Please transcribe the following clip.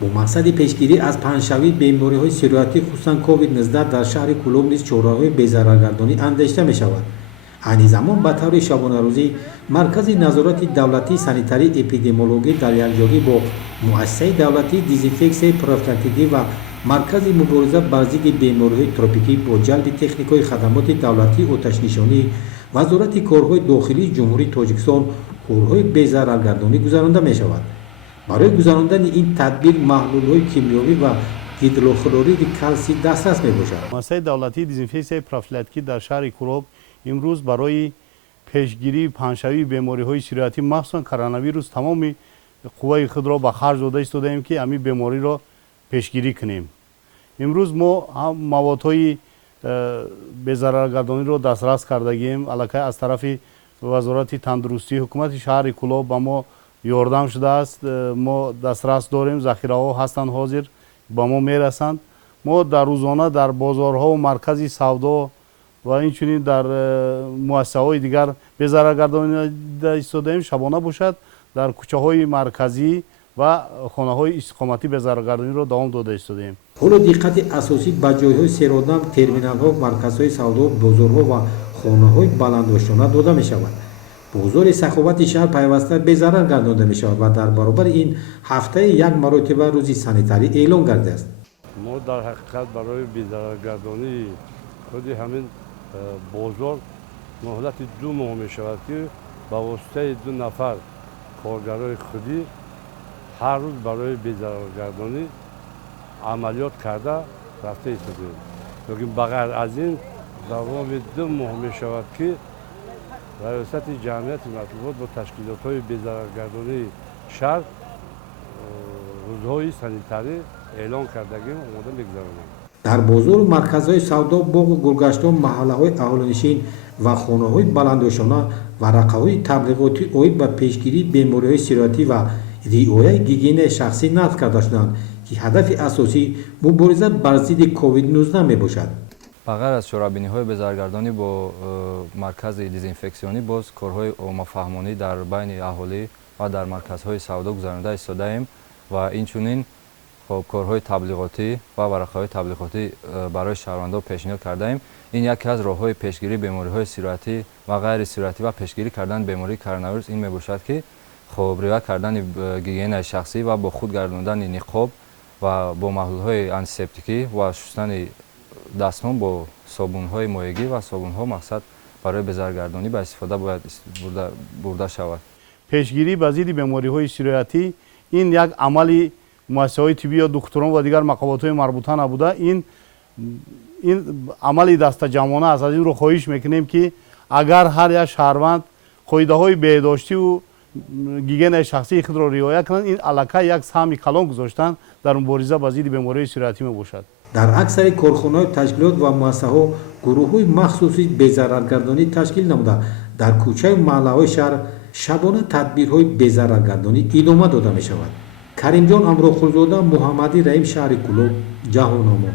бо мақсади пешгирӣ аз паҳншавии бемориҳои сироятӣ хусусан covid-19 дар шаҳри кӯлоб низ чораҳои безараргардонӣ андешта мешавад. айни замон ба таври шабонарӯзӣ маркази назорати давлатии санитарии эпидемиологӣ дар якҷоягӣ бо муассисаи давлатии дезинфексияи профилактикӣ ва маркази мубориза бар зидди бемориҳои тропикӣ бо ҷалби техникаи хадамоти давлатии оташнишонӣ вазорати корҳои дохилии ҷумҳурии тоҷикистон курҳои безараргардонӣ гузаронида мешавад. барои гузарондани ин тадбир маҳлулҳои кимиёвӣ ва гидрохлориди калсий дастрас мебошад. муассисаи давлатии дезинфексияи профилактикӣ дар шаҳри кӯроб имрӯз барои пешгирии паҳншавии бемориҳои сироятӣ махсусан коронавирус тамоми қувваи худро ба харҷ дода истодаем ки ҳамин бемориро пешгирӣ кунем. имрӯз мо маводҳои безараргардониро дастрас кардагием. аллакай аз тарафи вазорати тандурустии ҳукумати шаҳри кӯлоб ба мо ёрдам шудааст. мо дастрас дорем, захираҳо ҳастанд, ҳозир ба мо мерасанд. мо дар рӯзона дар бозорҳо маркази савдо ва инчунин дар муассисаҳои дигар безараргардонида истодаем. шабона бошад дар кӯчаҳои марказӣ ва хонаҳои истиқоматӣ безараргардониро давом дода истодаем. ҳоло диққати асосӣ ба ҷойҳои серодам, терминалҳо, марказҳои савдо, бозорҳо ва хонаҳои баландошона дода мешавад. бозори саховати шаҳр пайваста безарар гардонида мешавад ва дар баробари ин ҳафтаи як маротиба рӯзи санитарӣ эълон гардидааст. мо дар ҳақиқат барои безараргардонии худи ҳамин бозор муҳлати 2 моҳ мешавад ки ба воситаи 2 нафар коргарои худӣ ҳар рӯз барои безараргардонӣ амалиёт карда рафта истодем. лекин ба ғайр аз ин давоми 2 моҳ мешавад ки раёсати ҷамъияти матлубот бо ташкилотҳои безараргардонии шаҳр рӯзҳои санитарӣ эълон кардагим омода мегузаронем. дар бозору марказҳои савдо, боғу гулгаштон, маҳаллаҳои аҳолинишин ва хонаҳои баландошона варақаҳои таблиғотӣ оид ба пешгирии бемориҳои сироятӣ ва риояи гигиенаи шахсӣ насб карда шуданд ки ҳадафи асосӣ мубориза бар зидди covid-19 мебошад. ба ғайр аз чорабиниҳои безараргардонӣ бо маркази дезинфексионӣ боз корҳои оммафаҳмонӣ дар байни аҳолӣ ва дар марказҳои савдо гузаронида истодаем ва инчунин корҳои таблиғотӣ ва варақаҳои таблиғотӣ барои шаҳрвандон пешниҳод кардаем. ин яке аз роҳҳои пешгирии бемориҳои сироятӣ ва ғайри сироятӣ ва пешгирӣ кардани бемории коронавирус ин мебошад ки риоя кардани гигиенаи шахсӣ ва бо худ гардондани ниқоб ва бо маҳлулҳои антисептикӣ ва шустани дастҳом бо собунҳои моягӣ ва собунҳо мақсад барои безараргардонӣ ба истифода бояд бурда шавад. пешгирӣ ба зидди бемориҳои сироятӣ ин як амали муассисаҳои тиббӣ ё духтурон ва дигар мақомотҳои марбута набуда ин амали дастаҷамъона аст. аз инро хоҳиш мекунем ки агар ҳар як шаҳрванд қоидаҳои беҳдоштиву гигиенаи шахсии худро риоя кунанд, ин аллакай як саҳми калон гузоштан дар мубориза ба зидди бемориҳои сироятӣ мебошад. дар аксари корхонаҳо, ташкилот ва муассисаҳо гурӯҳҳои махсуси безараргардонӣ ташкил намуда дар кӯчаю маҳаллаҳои шаҳр шабона тадбирҳои безараргардонӣ идома дода мешавад. каримҷон амрохулзода, муҳаммади раим, шаҳри кӯлоб, ҷаҳономӯ.